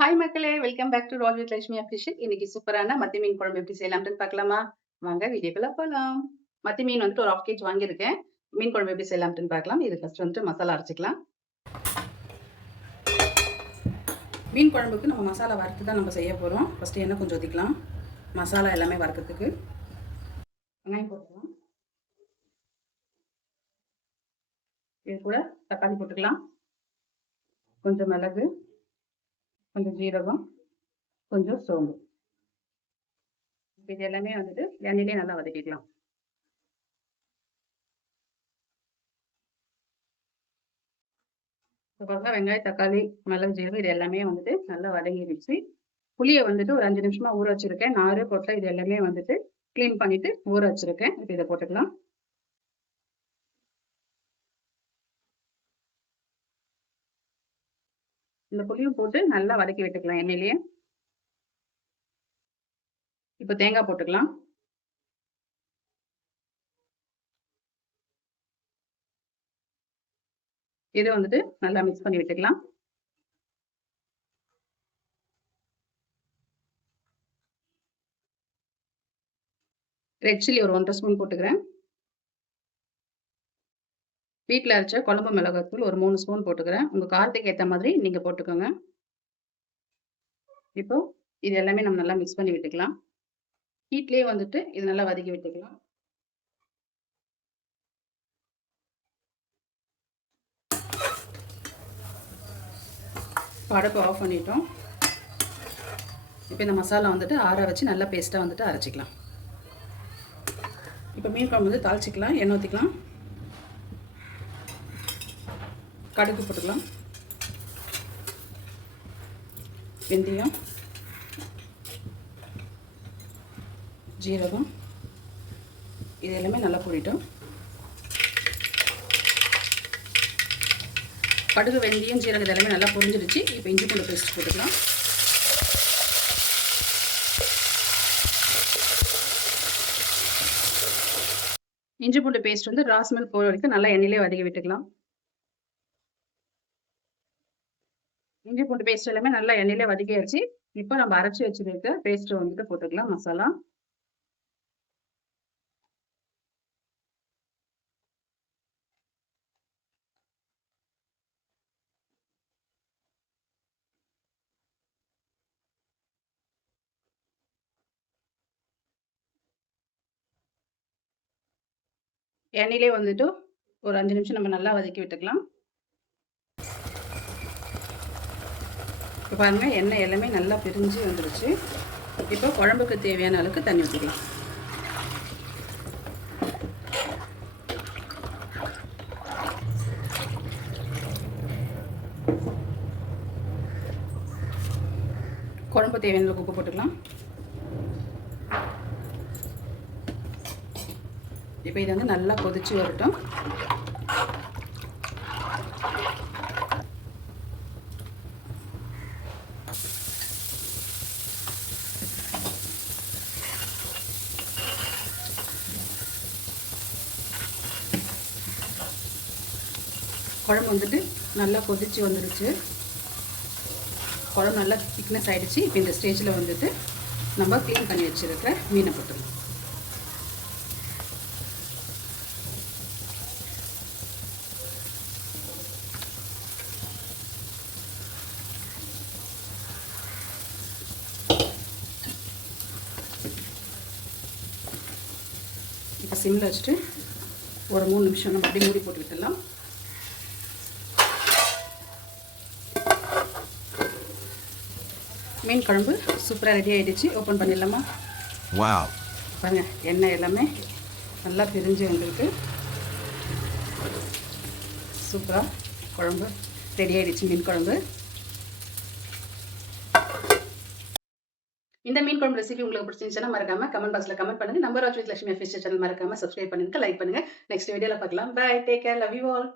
Hi மக்களே, welcome back to ரால் with Lakshmi official. இன்னைக்கு சூப்பரான மத்தி மீன் குழம்பு எப்படி செய்யலாம்னு பார்க்கலாமா? வாங்க வீடியோக்குள்ள போகலாம். மத்தி மீன் வந்துட்டு ஒரு 1/2 kg வாங்கியிருக்கேன். மீன் குழம்பு எப்படி செய்யலாம்னு பார்க்கலாம். இது ஃபர்ஸ்ட் வந்துட்டு மசாலா அரைச்சிக்கலாம். மீன் குழம்புக்கு நம்ம மசாலா வறுத்து தான் நம்ம செய்ய போகிறோம். ஃபஸ்ட்டு எண்ணெய் கொஞ்சம் ஊற்றிக்கலாம். மசாலா எல்லாமே வறுக்கிறதுக்கு வெங்காயம் போட்டுக்கலாம். இது கூட தக்காளி போட்டுக்கலாம். கொஞ்சம் மிளகு, கொஞ்சம் ஜீரகம், கொஞ்சம் சோம்பு. இது எல்லாமே வந்துட்டு எண்ணெயிலே நல்லா வதக்கிக்கலாம். இப்போ வெங்காயம், தக்காளி, மிளகு, ஜீரகம் இது எல்லாமே வந்துட்டு நல்லா வதங்கிடுச்சு. புளியை வந்துட்டு ஒரு 5 நிமிஷமா ஊற வச்சிருக்கேன். நாறு கொட்டை இது எல்லாமே வந்துட்டு க்ளீன் பண்ணிட்டு ஊற வச்சிருக்கேன். இப்போ இதை போட்டுக்கலாம். இந்த புளியும் போட்டு நல்லா வதக்கி விட்டுக்கலாம் எண்ணெயிலேயே. இப்போ தேங்காய் போட்டுக்கலாம். இதை வந்துட்டு நல்லா மிக்ஸ் பண்ணி விட்டுக்கலாம். ரெட் சில்லி ஒரு 1.5 ஸ்பூன் போட்டுக்கிறேன். வீட்டில் அரைச்ச குழம்பு மிளகாத்தூள் ஒரு 3 ஸ்பூன் போட்டுக்கிறேன். உங்கள் காரத்துக்கு ஏற்ற மாதிரி நீங்கள் போட்டுக்கோங்க. இப்போ இது எல்லாமே நம்ம நல்லா மிக்ஸ் பண்ணி விட்டுக்கலாம். ஹீட்லேயே வந்துட்டு இது நல்லா வதக்கி விட்டுக்கலாம். அடுப்பு ஆஃப் பண்ணிட்டோம். இப்போ இந்த மசாலா வந்துட்டு ஆற வச்சு நல்லா பேஸ்ட்டாக வந்துட்டு அரைச்சிக்கலாம். இப்போ மீன் குழம்பு வந்து தாளிச்சிக்கலாம். எண்ணெய் ஊற்றிக்கலாம். கடுகு போட்டுக்கலாம். வெந்தயம், ஜீரகம் இது எல்லாமே நல்லா பொரிட்டோம். கடுகு, வெந்தயம், ஜீரகம் இது எல்லாமே நல்லா பொரிஞ்சிடுச்சு. இப்போ இஞ்சி பூண்டு பேஸ்ட் போட்டுக்கலாம். இஞ்சி பூண்டு பேஸ்ட் வந்து ரா ஸ்மெல் போகிற வரைக்கும் நல்லா எண்ணெயிலே வதக்கி விட்டுக்கலாம். இஞ்சி பூண்டு பேஸ்ட் எல்லாமே நல்லா எண்ணெயிலே வதக்கியாச்சு. இப்போ நம்ம அரைச்சி வச்சுருக்க பேஸ்ட் வந்துட்டு போட்டுக்கலாம். மசாலா எண்ணெயிலே வந்துட்டு ஒரு 5 நிமிஷம் நம்ம நல்லா வதக்கி விட்டுக்கலாம். இப்போ பாருங்கள், எண்ணெய் எல்லாமே நல்லா பிரிஞ்சு வந்துடுச்சு. இப்போ குழம்புக்கு தேவையான அளவுக்கு தண்ணி ஊற்றிக்கலாம். குழம்பு தேவையான அளவுக்கு உப்பு போட்டுக்கலாம். இப்போ இது வந்து நல்லா கொதிச்சு வரட்டும். குழம்பு வந்துட்டு நல்லா கொதிச்சு வந்துடுச்சு. குழம்பு நல்லா திக்னஸ் ஆகிடுச்சு. இப்போ இந்த ஸ்டேஜில் வந்துட்டு நம்ம க்ளீன் பண்ணி வச்சுருக்க மீனை போட்டுருவோம். இப்போ சிம்மில் வச்சுட்டு ஒரு 3 நிமிஷம் நம்ம அப்படியே மூடி போட்டு விட்டுடலாம். மீன் குழம்பு சூப்பராக ரெடி ஆகிடுச்சு. ஓப்பன் பண்ணிடலாமா? வாவ், பாருங்க, எண்ணெய் எல்லாமே நல்லா பிரிஞ்சு வந்துருக்கு. சூப்பராக குழம்பு ரெடி ஆகிடுச்சு. மீன் குழம்பு. இந்த மீன் குழம்பு ரெசிபி உங்களுக்கு பிடிச்சிருந்துச்சுன்னா மறக்காம கமெண்ட் பாக்ஸில் கமெண்ட் பண்ணுங்க. நம்ம Raj with Lakshmi official channel மறக்காம சப்ஸ்கிரைப் பண்ணுங்க, லைக் பண்ணுங்க. நெக்ஸ்ட் வீடியோவில் பார்க்கலாம். Bye, take care, love you all.